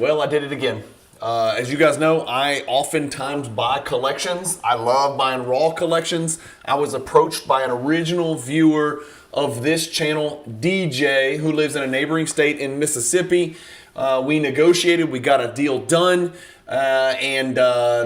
Well, I did it again. As you guys know, I oftentimes buy collections. I love buying raw collections. I was approached by an original viewer of this channel, DJ, who lives in a neighboring state in Mississippi. We negotiated, we got a deal done, and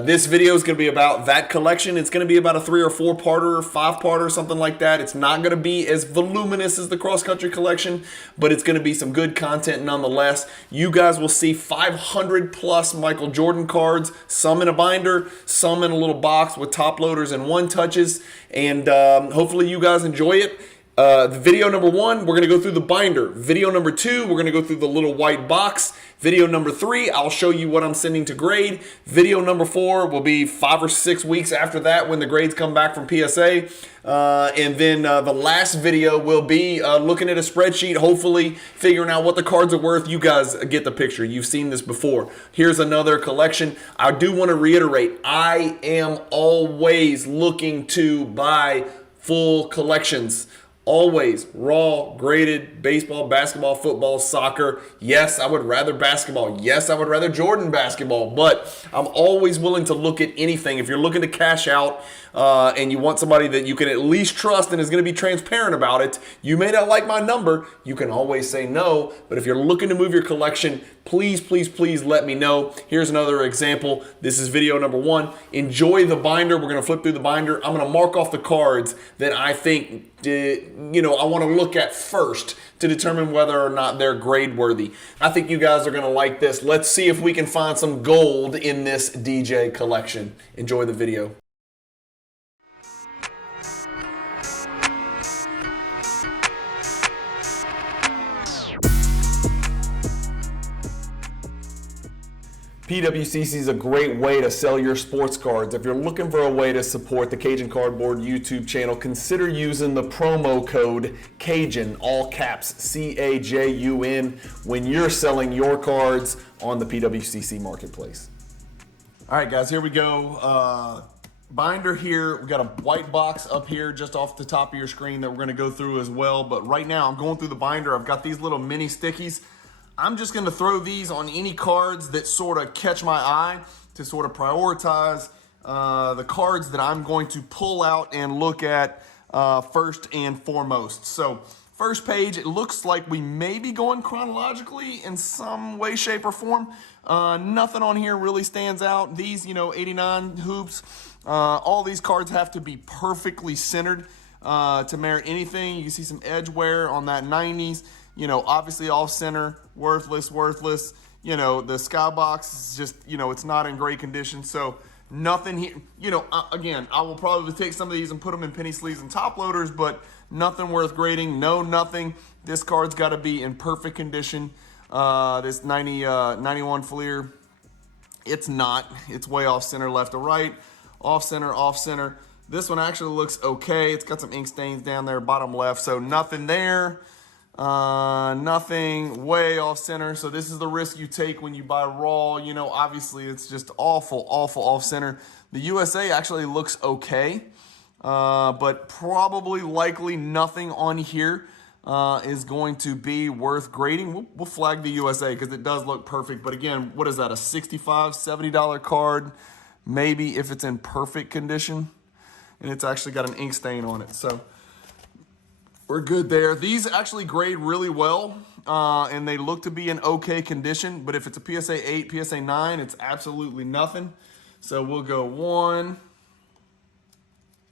this video is going to be about that collection. It's going to be about a 3 or 4 parter, 5 parter, something like that. It's not going to be as voluminous as the cross country collection, but it's going to be some good content nonetheless. You guys will see 500 plus Michael Jordan cards, some in a binder, some in a little box with top loaders and one touches, and hopefully you guys enjoy it. The video number 1, we're going to go through the binder. Video number 2, we're going to go through the little white box. Video number 3, I'll show you what I'm sending to grade. Video number 4 will be 5 or 6 weeks after that when the grades come back from PSA. And then the last video will be looking at a spreadsheet, hopefully figuring out what the cards are worth. You guys get the picture. You've seen this before. Here's another collection. I do want to reiterate, I am always looking to buy full collections. Always raw, graded, baseball, basketball, football, soccer. Yes, I would rather basketball. Yes, I would rather Jordan basketball, but I'm always willing to look at anything. If you're looking to cash out and you want somebody that you can at least trust and is going to be transparent about it, you may not like my number. You can always say no, but if you're looking to move your collection, please, please, please let me know. Here's another example. This is video number 1. Enjoy the binder. We're going to flip through the binder. I'm going to mark off the cards that I think, I want to look at first to determine whether or not they're grade worthy. I think you guys are going to like this. Let's see if we can find some gold in this DJ collection. Enjoy the video. PWCC is a great way to sell your sports cards. If you're looking for a way to support the Cajun Cardboard YouTube channel, consider using the promo code CAJUN, all caps, C-A-J-U-N, when you're selling your cards on the PWCC marketplace. All right, guys, here we go. Binder here. We got a white box up here just off the top of your screen that we're going to go through as well. But right now, I'm going through the binder. I've got these little mini stickies. I'm just going to throw these on any cards that sort of catch my eye to sort of prioritize the cards that I'm going to pull out and look at first and foremost. So first page, it looks like we may be going chronologically in some way, shape, or form. Nothing on here really stands out. These, 89 hoops, all these cards have to be perfectly centered to merit anything. You can see some edge wear on that 90s. Obviously off center, worthless. The skybox is just, it's not in great condition. So nothing here, again, I will probably take some of these and put them in penny sleeves and top loaders, but nothing worth grading. No, nothing. This card's got to be in perfect condition. This 91 Fleer, it's not. It's way off center, left to right, off center, off center. This one actually looks okay. It's got some ink stains down there, bottom left, so nothing there. Nothing, way off center. So this is the risk you take when you buy raw. Obviously it's just awful off center. The USA actually looks okay, but probably likely nothing on here is going to be worth grading. We'll flag the USA because it does look perfect. But again, what is that, a $65, $70 card? Maybe if it's in perfect condition, and it's actually got an ink stain on it. So we're good there. These actually grade really well, and they look to be in okay condition. But if it's a PSA 8, PSA 9, it's absolutely nothing. So we'll go 1.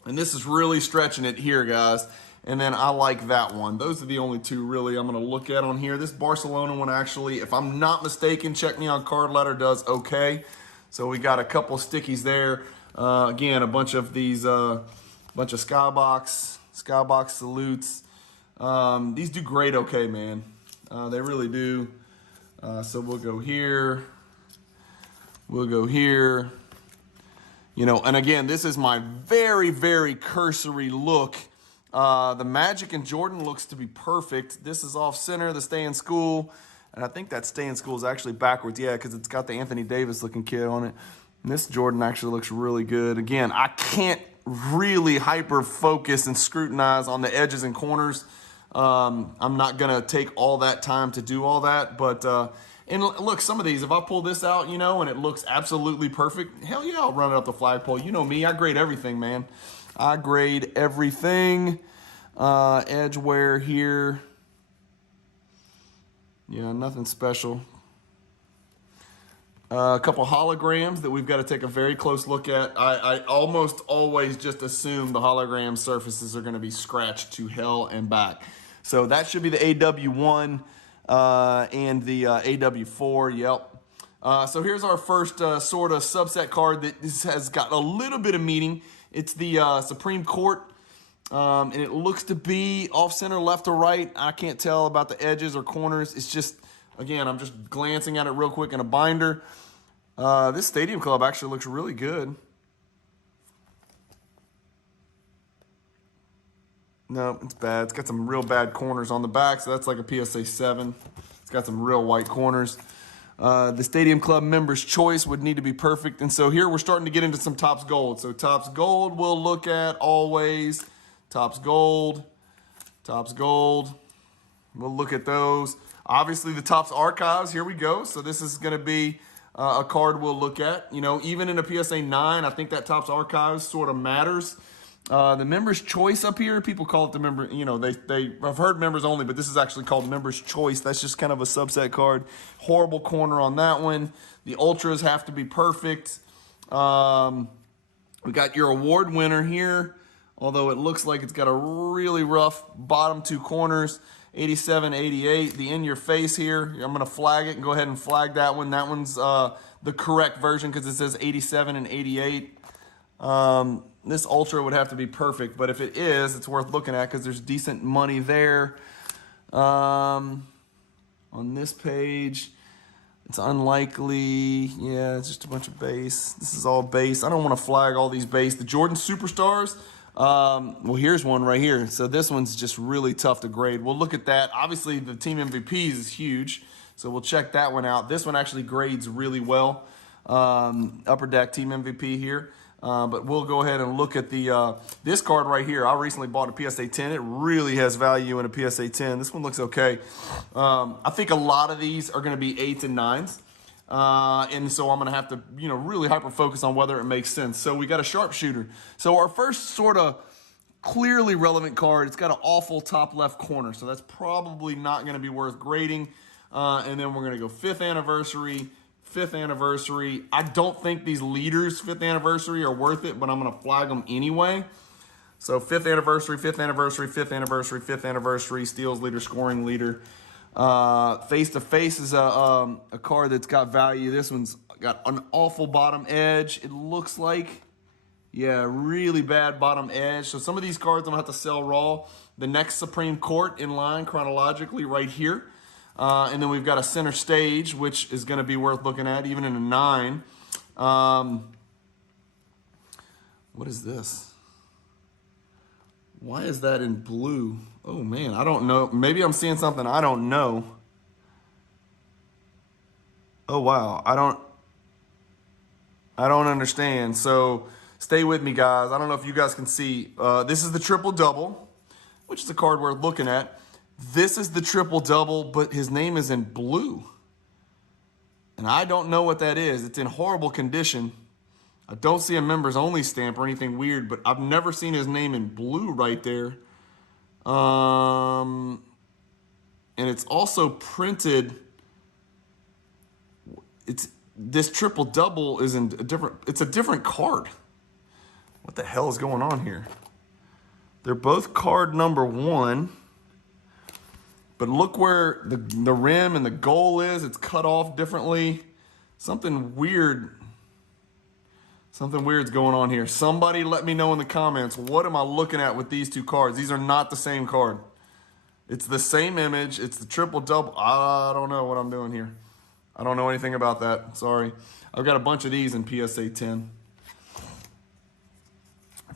And this is really stretching it here, guys. And then I like that one. Those are the only 2 really I'm going to look at on here. This Barcelona one actually, if I'm not mistaken, check me on Card Ladder, does okay. So we got a couple stickies there. Again, a bunch of these, bunch of Skybox salutes. These do great okay, man. They really do. So we'll go here. We'll go here. And again, this is my very, very cursory look. The Magic and Jordan looks to be perfect. This is off center, the Stay in School. And I think that Stay in School is actually backwards. Yeah, because it's got the Anthony Davis looking kid on it. And this Jordan actually looks really good. Again, I can't really hyper focus and scrutinize on the edges and corners. I'm not going to take all that time to do all that, but And look, some of these, if I pull this out, you know, and it looks absolutely perfect, hell yeah, I'll run it up the flagpole. You know me, I grade everything, man. I grade everything. Edge wear here. Yeah, nothing special. A couple holograms that we've got to take a very close look at. I almost always just assume the hologram surfaces are going to be scratched to hell and back. So that should be the AW1 and the AW4. Yep. So here's our first sort of subset card that has got a little bit of meaning. It's the Supreme Court. And it looks to be off center, left to right. I can't tell about the edges or corners. It's just, again, I'm just glancing at it real quick in a binder. This Stadium Club actually looks really good. No, it's bad. It's got some real bad corners on the back, so that's like a PSA 7. It's got some real white corners. The Stadium Club Members' Choice would need to be perfect. And so here we're starting to get into some Topps Gold. So Topps Gold we'll look at always. Topps Gold. Topps Gold. We'll look at those. Obviously the Topps Archives, here we go. So this is going to be a card we'll look at. You know, even in a PSA 9, I think that Topps Archives sort of matters. The Members' Choice up here, people call it the member, you know, I've heard members only, but this is actually called Members' Choice. That's just kind of a subset card. Horrible corner on that one. The Ultras have to be perfect. We got your award winner here, although it looks like it's got a really rough bottom two corners. 87, 88, the in your face here. I'm going to flag it and go ahead and flag that one. That one's the correct version because it says 87 and 88. This Ultra would have to be perfect, but if it is, it's worth looking at because there's decent money there. On this page, it's unlikely. Yeah, it's just a bunch of base. This is all base. I don't want to flag all these base. The Jordan Superstars, well, here's one right here. So this one's just really tough to grade. We'll look at that. Obviously, the Team MVPs is huge, so we'll check that one out. This one actually grades really well. Upper Deck Team MVP here. But we'll go ahead and look at the this card right here. I recently bought a PSA 10. It really has value in a PSA 10. This one looks okay. I think a lot of these are going to be 8s and 9s. And so I'm going to have to, you know, really hyper focus on whether it makes sense. So we got a sharpshooter. So our first sort of clearly relevant card, it's got an awful top left corner. So that's probably not going to be worth grading. And then we're going to go 5th anniversary. 5th anniversary. I don't think these leaders 5th anniversary are worth it, but I'm going to flag them anyway. So 5th anniversary, 5th anniversary, 5th anniversary, 5th anniversary, steals leader, scoring leader. Face to face is a card that's got value. This one's got an awful bottom edge. It looks like, yeah, really bad bottom edge. So some of these cards I'm going to have to sell raw. The next Supreme Court in line chronologically right here. And then we've got a center stage, which is going to be worth looking at, even in a 9. What is this? Why is that in blue? Oh, man, I don't know. Maybe I'm seeing something I don't know. Oh, wow. I don't understand. So stay with me, guys. I don't know if you guys can see. This is the triple double, which is a card worth looking at. This is the triple double, but his name is in blue. And I don't know what that is. It's in horrible condition. I don't see a members only stamp or anything weird, but I've never seen his name in blue right there. And it's also printed. This triple double is in a different, it's a different card. What the hell is going on here? They're both card number 1. But look where the rim and the goal is. It's cut off differently. Something weird's going on here. Somebody let me know in the comments. What am I looking at with these two cards? These are not the same card. It's the same image. It's the triple double. I don't know what I'm doing here. I don't know anything about that. Sorry. I've got a bunch of these in PSA 10.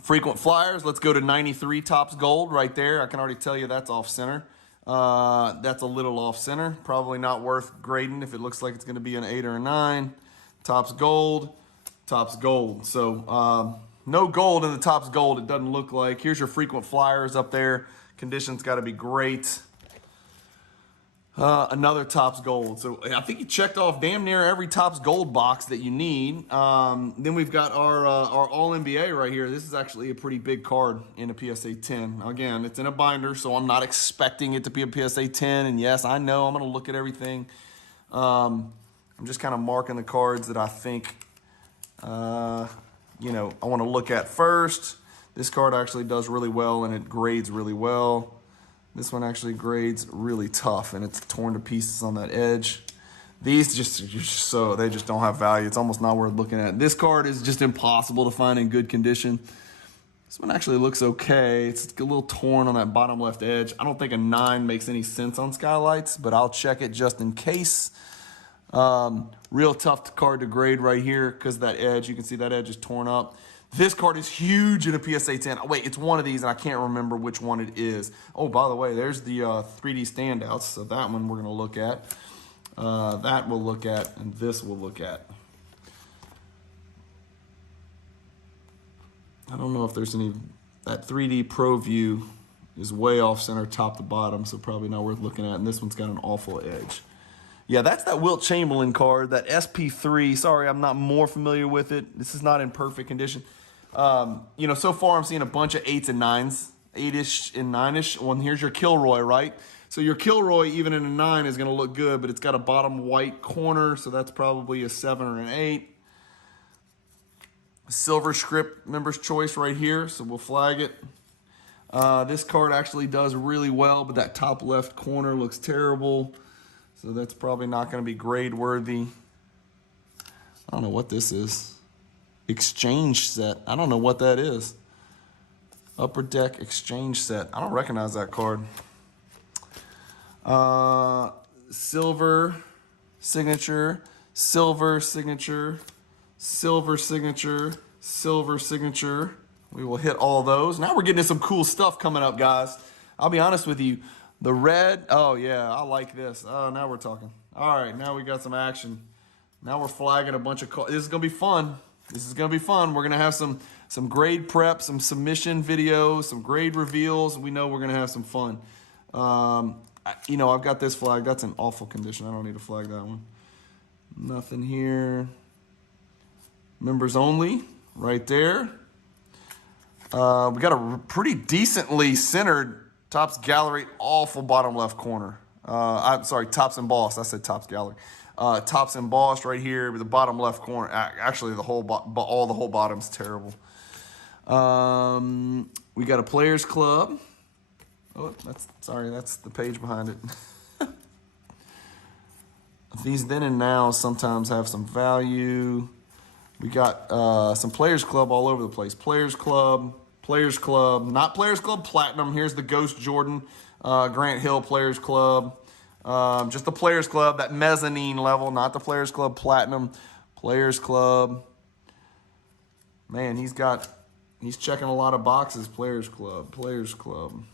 Frequent flyers. Let's go to 93 Topps Gold right there. I can already tell you that's off center. That's a little off center. Probably not worth grading if it looks like it's going to be an 8 or a 9. Topps Gold. Topps Gold. So no gold in the Topps Gold, it doesn't look like. Here's your frequent flyers up there. Conditions got to be great. Another Topps Gold. So I think you checked off damn near every Topps Gold box that you need. Then we've got our All-NBA right here. This is actually a pretty big card in a PSA 10. Again, it's in a binder, so I'm not expecting it to be a PSA 10. And yes, I know I'm going to look at everything. I'm just kind of marking the cards that I think, I want to look at first. This card actually does really well, and it grades really well. This one actually grades really tough, and it's torn to pieces on that edge. These they just don't have value. It's almost not worth looking at. This card is just impossible to find in good condition. This one actually looks okay. It's a little torn on that bottom left edge. I don't think a 9 makes any sense on skylights, but I'll check it just in case. Real tough card to grade right here because that edge, you can see that edge is torn up. This card is huge in a PSA 10. Oh, wait, it's one of these, and I can't remember which one it is. Oh, by the way, there's the 3D standouts. So that one we're going to look at. That we'll look at, and this we'll look at. I don't know if there's any... That 3D Pro View is way off center top to bottom, so probably not worth looking at. And this one's got an awful edge. Yeah, that's that Wilt Chamberlain card, that SP3. Sorry, I'm not more familiar with it. This is not in perfect condition. So far I'm seeing a bunch of 8s and 9s. 8-ish and 9-ish. Well, here's your Kilroy, right? So your Kilroy, even in a 9, is going to look good, but it's got a bottom white corner, so that's probably a 7 or an 8. Silver script member's choice right here, so we'll flag it. This card actually does really well, but that top left corner looks terrible. So that's probably not going to be grade worthy. I don't know what this is. Exchange set. I don't know what that is. Upper Deck exchange set. I don't recognize that card. Silver signature, silver signature, silver signature, silver signature. We will hit all those. Now we're getting into some cool stuff coming up, guys. I'll be honest with you. The red, oh yeah, I like this. Oh, now we're talking. All right, now we got some action. Now we're flagging a bunch of cards. This is gonna be fun. This is gonna be fun. We're gonna have some grade prep, some submission videos, some grade reveals. We know we're gonna have some fun. I've got this flag. That's in awful condition. I don't need to flag that one. Nothing here. Members only, right there. We got a pretty decently centered Topps Gallery, awful bottom left corner. I'm sorry, Topps embossed. I said Topps Gallery. Topps embossed right here with the bottom left corner. Actually, the whole bottom's terrible. We got a Players Club. Oh, that's the page behind it. These then and now sometimes have some value. We got some Players Club all over the place. Players Club, not Players Club Platinum. Here's the Ghost Jordan, Grant Hill Players Club. Just the Players Club, that mezzanine level, not the Players Club Platinum. Players Club. Man, he's checking a lot of boxes. Players Club, Players Club.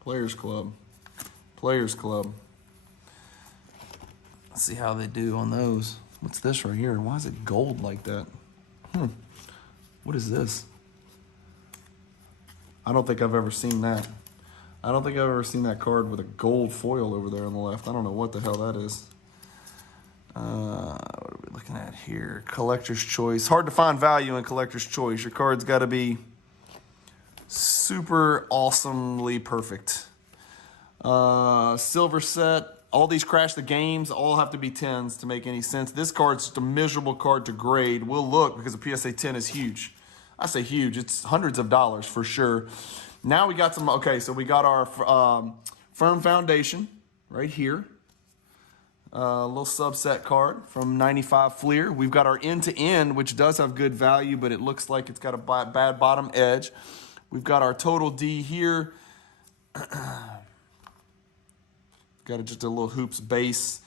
Players Club, Players Club. Let's see how they do on those. What's this right here? Why is it gold like that? What is this? I don't think I've ever seen that. I don't think I've ever seen that card with a gold foil over there on the left. I don't know what the hell that is. What are we looking at here? Collector's Choice. Hard to find value in Collector's Choice. Your card's got to be super awesomely perfect. Silver set. All these Crash the Games all have to be 10s to make any sense. This card's just a miserable card to grade. We'll look because a PSA 10 is huge. I say huge. It's hundreds of dollars for sure. Now we got some, okay, so we got our Firm Foundation right here. A little subset card from 95 Fleer. We've got our end-to-end, which does have good value, but it looks like it's got a bad bottom edge. We've got our Total D here. Got just a little hoops base.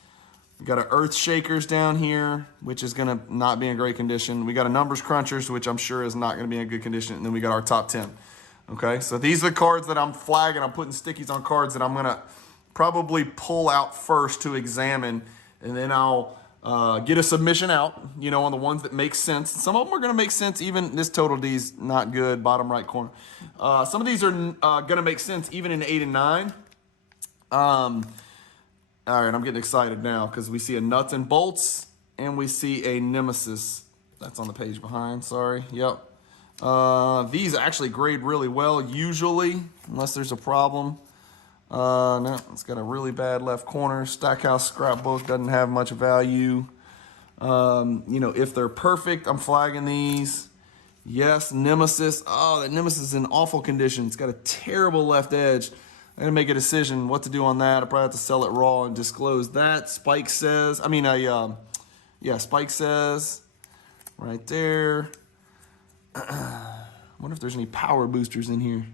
We got our Earth Shakers down here, which is going to not be in great condition. We got a Numbers Crunchers, which I'm sure is not going to be in good condition. And then we got our top 10. Okay, so these are the cards that I'm flagging. I'm putting stickies on cards that I'm going to probably pull out first to examine. And then I'll Get a submission out, you know, on the ones that make sense. Some of them are going to make sense. Even this total D's not good, bottom right corner. Some of these are going to make sense even in 8 and 9. All right, I'm getting excited now because we see a nuts and bolts and we see a nemesis. That's on the page behind, sorry. Yep. These actually grade really well, usually, unless there's a problem. No, it's got a really bad left corner. Stackhouse scrapbook doesn't have much value. You know, if they're perfect, I'm flagging these. Yes, Nemesis. Oh, that Nemesis is in awful condition. It's got a terrible left edge. I'm going to make a decision what to do on that. I'll probably have to sell it raw and disclose that. Spike says, yeah, Spike says right there. I wonder if there's any power boosters in here.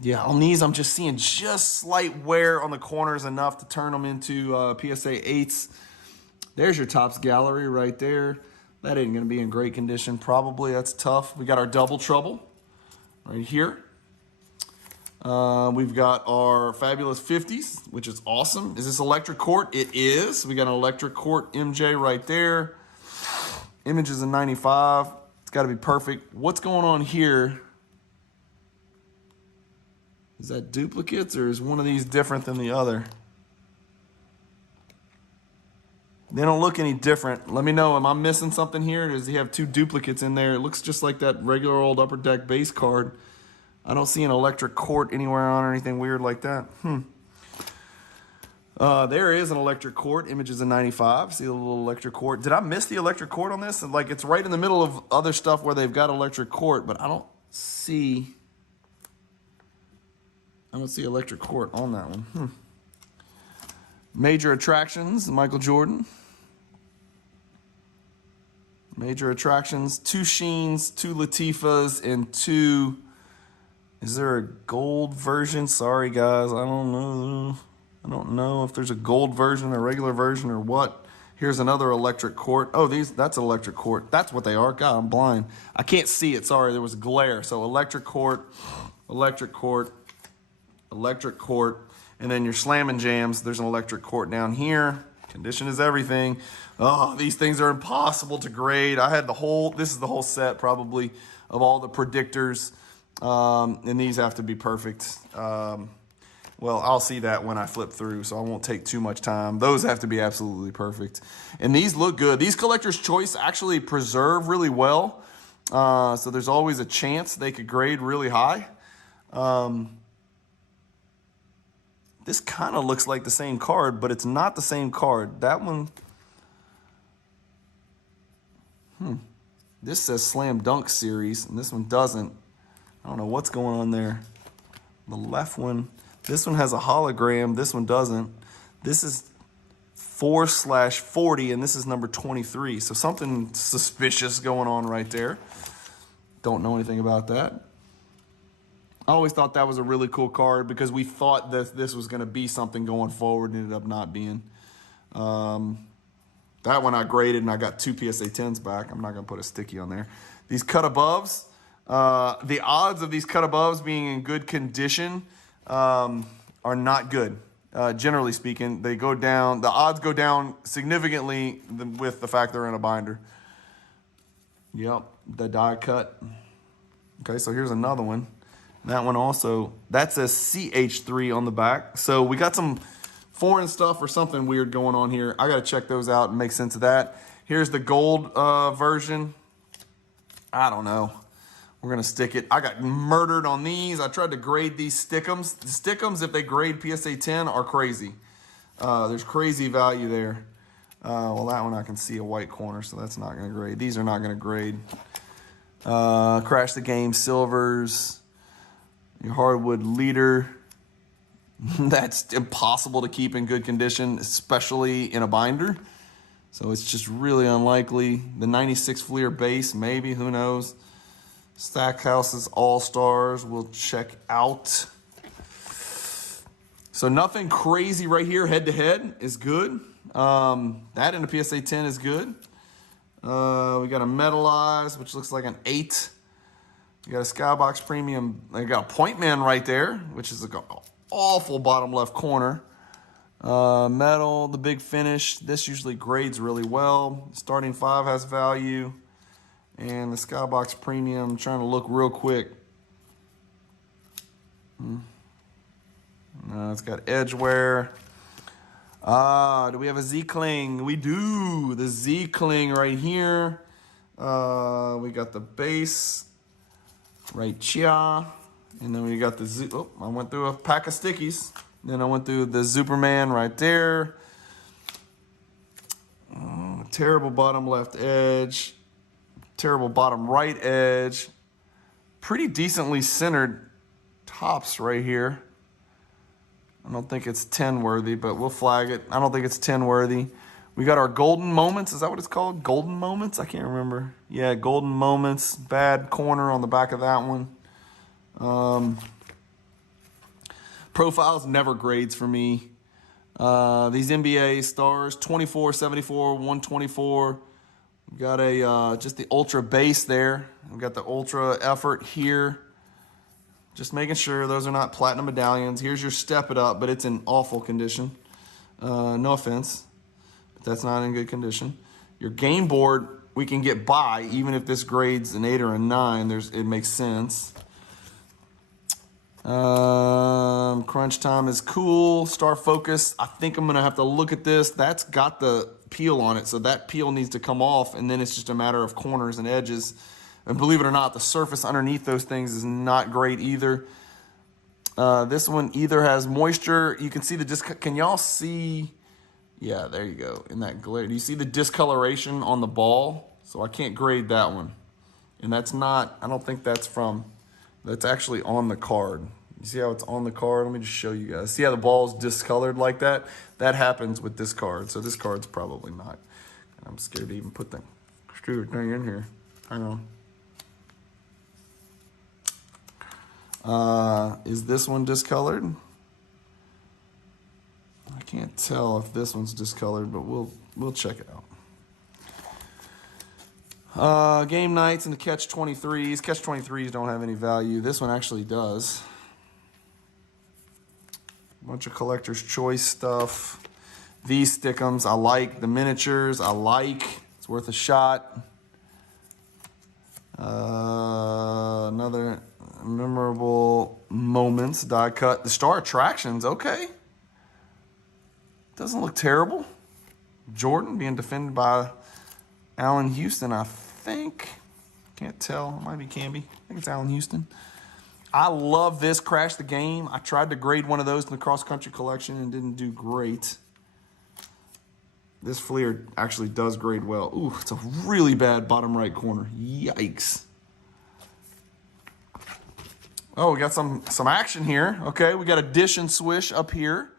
Yeah, on these, I'm just seeing just slight wear on the corners enough to turn them into PSA 8s. There's your Topps gallery right there. That ain't going to be in great condition, probably. That's tough. We got our double trouble right here. We've got our fabulous 50s, which is awesome. Is this electric court? It is. We got an electric court MJ right there. Image is a 95. It's got to be perfect. What's going on here? Is that duplicates or is one of these different than the other? They don't look any different. Let me know. Am I missing something here? Does he have two duplicates in there? It looks just like that regular old Upper Deck base card. I don't see an electric court anywhere on or anything weird like that. There is an electric court. Image is a 95. See the little electric court. Did I miss the electric court on this? Like, it's right in the middle of other stuff where they've got electric court, but I don't see electric court on that one. Major attractions, Michael Jordan. Major attractions, 2 Sheens, 2 Latifahs, and 2... Is there a gold version? Sorry, guys, I don't know. I don't know if there's a gold version, a regular version, or what. Here's another electric court. Oh, that's electric court. That's what they are. God, I'm blind. I can't see it. Sorry, there was glare. So electric court, electric court, electric court, and then your Slam and Jams. There's an electric court down here. Condition is everything. Oh, these things are impossible to grade. I had this is the whole set probably of all the predictors. And these have to be perfect. Well, I'll see that when I flip through, so I won't take too much time. Those have to be absolutely perfect. And these look good. These Collector's Choice actually preserve really well. So there's always a chance they could grade really high. This kind of looks like the same card, but it's not the same card. That one... This says Slam Dunk Series, and this one doesn't. I don't know what's going on there. The left one, this one has a hologram. This one doesn't. This is 4/40, and this is number 23. So something suspicious going on right there. Don't know anything about that. I always thought that was a really cool card because we thought that this was going to be something going forward and ended up not being. That one I graded and I got 2 PSA 10s back. I'm not going to put a sticky on there. These cut aboves. The odds of these cut aboves being in good condition are not good. Generally speaking, they go down. The odds go down significantly with the fact they're in a binder. Yep, the die cut. Okay, so here's another one. That one also, that says CH3 on the back. So we got some foreign stuff or something weird going on here. I got to check those out and make sense of that. Here's the gold version. I don't know. We're going to stick it. I got murdered on these. I tried to grade these stickums. The stickums, if they grade PSA 10, are crazy. There's crazy value there. Well, that one I can see a white corner, so that's not going to grade. These are not going to grade. Crash the Game silvers. Your hardwood leader. That's impossible to keep in good condition, especially in a binder. So it's just really unlikely. The 96 Fleer base, maybe, who knows. Stackhouse's All-Stars we'll check out. So nothing crazy right here. Head-to-head is good. That in a PSA 10 is good. We got a Metalize, which looks like an 8. You got a Skybox Premium. I got a Point Man right there, which is an awful bottom left corner. Metal, the big finish. This usually grades really well. Starting 5 has value. And the Skybox Premium, I'm trying to look real quick. No, it's got edge wear. Do we have a Z-Cling? We do. The Z-Cling right here. We got the base right here. And then we got the oh, I went through a pack of stickies. Then I went through the Superman right there. Terrible bottom left edge. Terrible bottom right edge. Pretty decently centered tops right here. I don't think it's 10 worthy, but we'll flag it. I don't think it's 10 worthy. We got our golden moments. Is that what it's called? Golden moments? I can't remember. Yeah, golden moments. Bad corner on the back of that one. Profiles never grades for me. These NBA stars, 24, 74, 124. We got a just the ultra base there. We got the ultra effort here. Just making sure those are not platinum medallions. Here's your step it up, but it's in awful condition. No offense, but that's not in good condition. Your game board, we can get by, even if this grades an 8 or a 9, it makes sense. Crunch time is cool. Star focus, I think I'm gonna have to look at this. That's got the peel on it, so that peel needs to come off, and then it's just a matter of corners and edges. And believe it or not, the surface underneath those things is not great either. This one either has moisture. You can see the can y'all see? Yeah, there you go. In that glare, do you see the discoloration on the ball? So I can't grade that one. And that's not, I don't think that's that's actually on the card. You see how it's on the card? Let me just show you guys. See how the ball's discolored like that? That happens with this card. So this card's probably not. I'm scared to even put the stupid thing in here. Hang on. Is this one discolored? I can't tell if this one's discolored, but we'll check it out. Game nights and the catch 23s. Catch 23s don't have any value. This one actually does. Bunch of collector's choice stuff. These stickums I like. The miniatures I like. It's worth a shot. Another memorable moments die cut. The Star Attractions, okay. Doesn't look terrible. Jordan being defended by Allen Houston, I think. Can't tell. It might be Camby. I think it's Allen Houston. I love this Crash the Game. I tried to grade one of those in the cross country collection and didn't do great. This Fleer actually does grade well. Ooh, it's a really bad bottom right corner. Yikes. Oh, we got some action here. Okay, we got a dish and swish up here.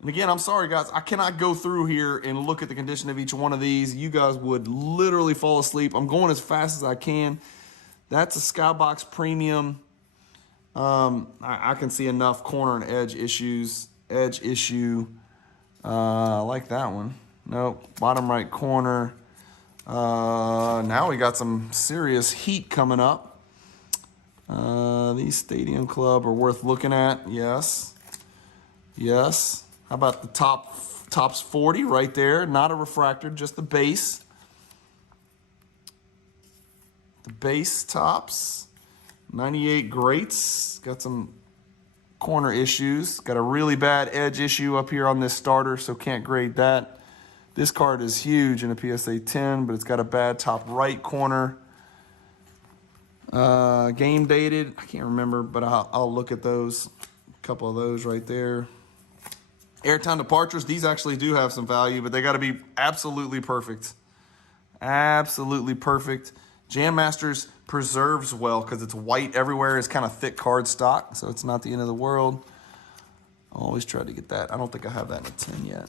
And again, I'm sorry, guys. I cannot go through here and look at the condition of each one of these. You guys would literally fall asleep. I'm going as fast as I can. That's a Skybox Premium. I can see enough corner and edge issues. Edge issue. I like that one. Nope. Bottom right corner. Now we got some serious heat coming up. These Stadium Club are worth looking at. Yes. Yes. How about the tops 40 right there? Not a refractor, just the base. The base tops. 98 greats. Got some corner issues. Got a really bad edge issue up here on this starter, so can't grade that. This card is huge in a PSA 10, but it's got a bad top right corner. Game dated. I can't remember, but I'll look at those. A couple of those right there. Airtime departures. These actually do have some value, but they got to be absolutely perfect. Absolutely perfect. Jam Masters preserves well because it's white everywhere. It's kind of thick card stock, so it's not the end of the world. I always try to get that. I don't think I have that in a 10 yet.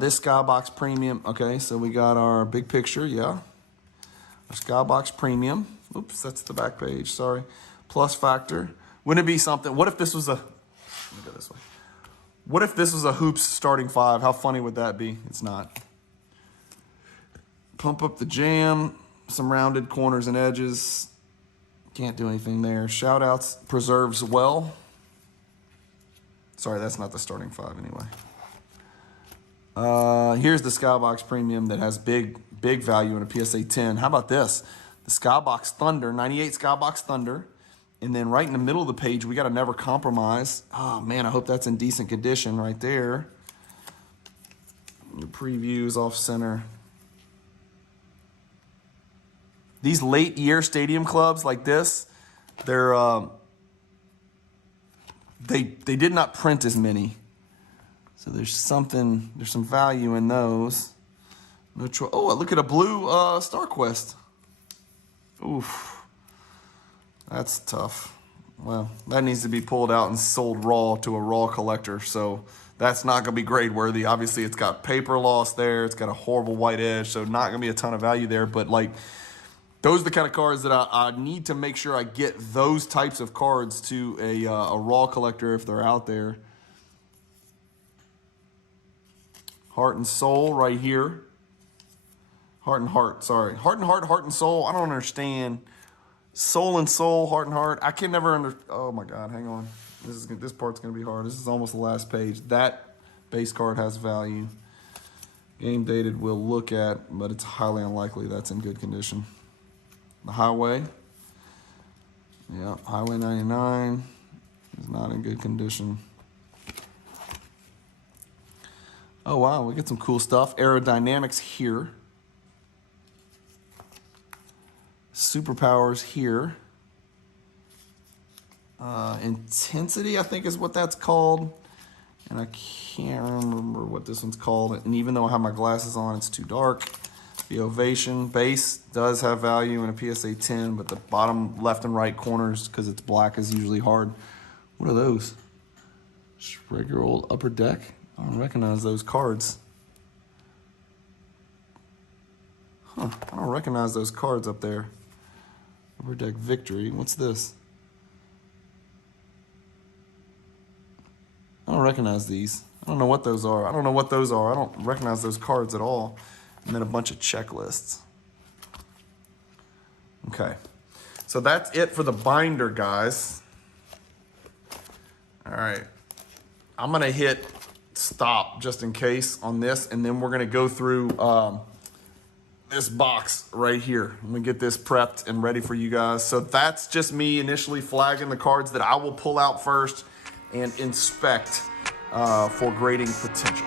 This Skybox Premium. Okay, so we got our big picture, yeah. Our Skybox Premium. Oops, that's the back page, sorry. Plus factor. Wouldn't it be something? What if this was a, let me go this way. What if this was a Hoops starting 5? How funny would that be? It's not. Pump up the jam. Some rounded corners and edges. Can't do anything there. Shout outs preserves well. Sorry, that's not the starting 5 anyway. Here's the Skybox Premium that has big value in a PSA 10. How about this? The Skybox Thunder, 98 Skybox Thunder. And then right in the middle of the page, we got a Never Compromise. Oh, man, I hope that's in decent condition right there. The previews off center. These late year stadium clubs like this, they're they did not print as many. So there's some value in those. No choice. Oh, look at a blue StarQuest. Oof. That's tough. Well, that needs to be pulled out and sold raw to a raw collector. So that's not going to be grade worthy. Obviously, it's got paper loss there. It's got a horrible white edge. So not going to be a ton of value there. But like, those are the kind of cards that I need to make sure I get those types of cards to a raw collector if they're out there. Heart and Soul right here. Heart and Heart, sorry. Heart and Heart, Heart and Soul. I don't understand. Soul and Soul, Heart and Heart. I can never under. Oh my God, hang on. This part's gonna be hard. This is almost the last page. That base card has value. Game dated we'll look at, but it's highly unlikely that's in good condition. The Highway. Yeah, Highway 99 is not in good condition. Oh wow, we get some cool stuff. Aerodynamics here. Superpowers here. Intensity, I think is what that's called. And I can't remember what this one's called. And even though I have my glasses on, it's too dark. The Ovation base does have value in a PSA 10, but the bottom left and right corners, because it's black, is usually hard. What are those? Just regular old Upper Deck? I don't recognize those cards. Huh, I don't recognize those cards up there. Upper Deck Victory. What's this? I don't recognize these. I don't know what those are. I don't recognize those cards at all. And then a bunch of checklists. Okay. So that's it for the binder, guys. All right. I'm going to hit stop just in case on this, and then we're going to go through this box right here. I'm gonna get this prepped and ready for you guys. So that's just me initially flagging the cards that I will pull out first and inspect for grading potential.